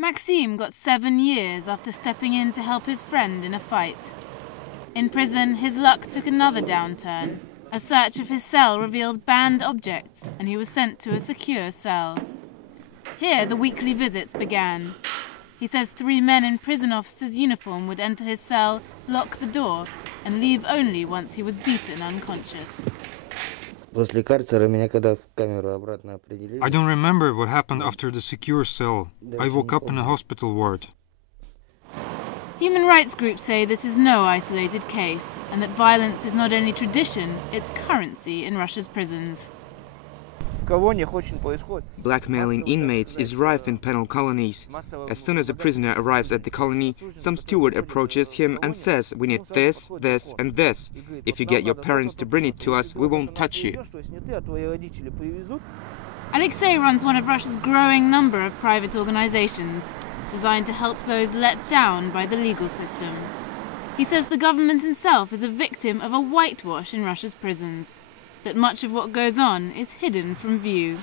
Maxim got 7 years after stepping in to help his friend in a fight. In prison, his luck took another downturn. A search of his cell revealed banned objects, and he was sent to a secure cell. Here, the weekly visits began. He says 3 men in prison officer's uniform would enter his cell, lock the door, and leave only once he was beaten unconscious. I don't remember what happened after the secure cell. I woke up in a hospital ward. Human rights groups say this is no isolated case, and that violence is not only tradition, it's currency in Russia's prisons. Blackmailing inmates is rife in penal colonies. As soon as a prisoner arrives at the colony, some steward approaches him and says, "We need this, this and this. If you get your parents to bring it to us, we won't touch you." Aleksey runs one of Russia's growing number of private organizations, designed to help those let down by the legal system. He says the government itself is a victim of a whitewash in Russia's prisons, that much of what goes on is hidden from view.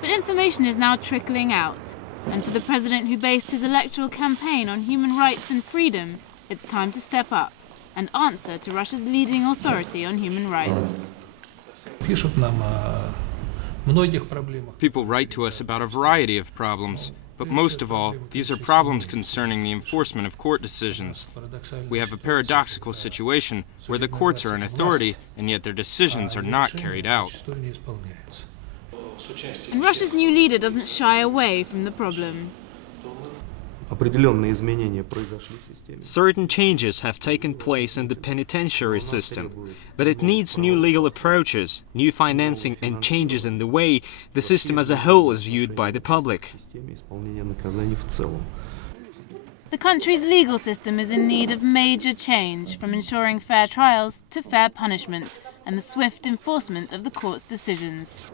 But information is now trickling out, and for the president who based his electoral campaign on human rights and freedom, it's time to step up and answer to Russia's leading authority on human rights. People write to us about a variety of problems, but most of all, these are problems concerning the enforcement of court decisions. We have a paradoxical situation where the courts are an authority, and yet their decisions are not carried out. And Russia's new leader doesn't shy away from the problem. Certain changes have taken place in the penitentiary system, but it needs new legal approaches, new financing and changes in the way the system as a whole is viewed by the public. The country's legal system is in need of major change, from ensuring fair trials to fair punishment and the swift enforcement of the court's decisions.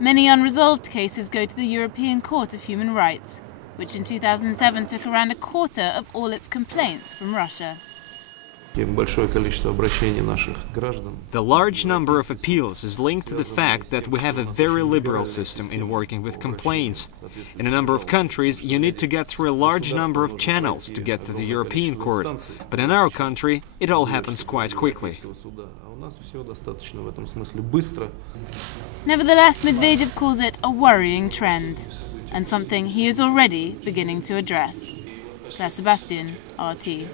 Many unresolved cases go to the European Court of Human Rights, which in 2007 took around a quarter of all its complaints from Russia. The large number of appeals is linked to the fact that we have a very liberal system in working with complaints. In a number of countries, you need to get through a large number of channels to get to the European Court, but in our country, it all happens quite quickly. Nevertheless, Medvedev calls it a worrying trend, and something he is already beginning to address. Claire Sebastian, RT.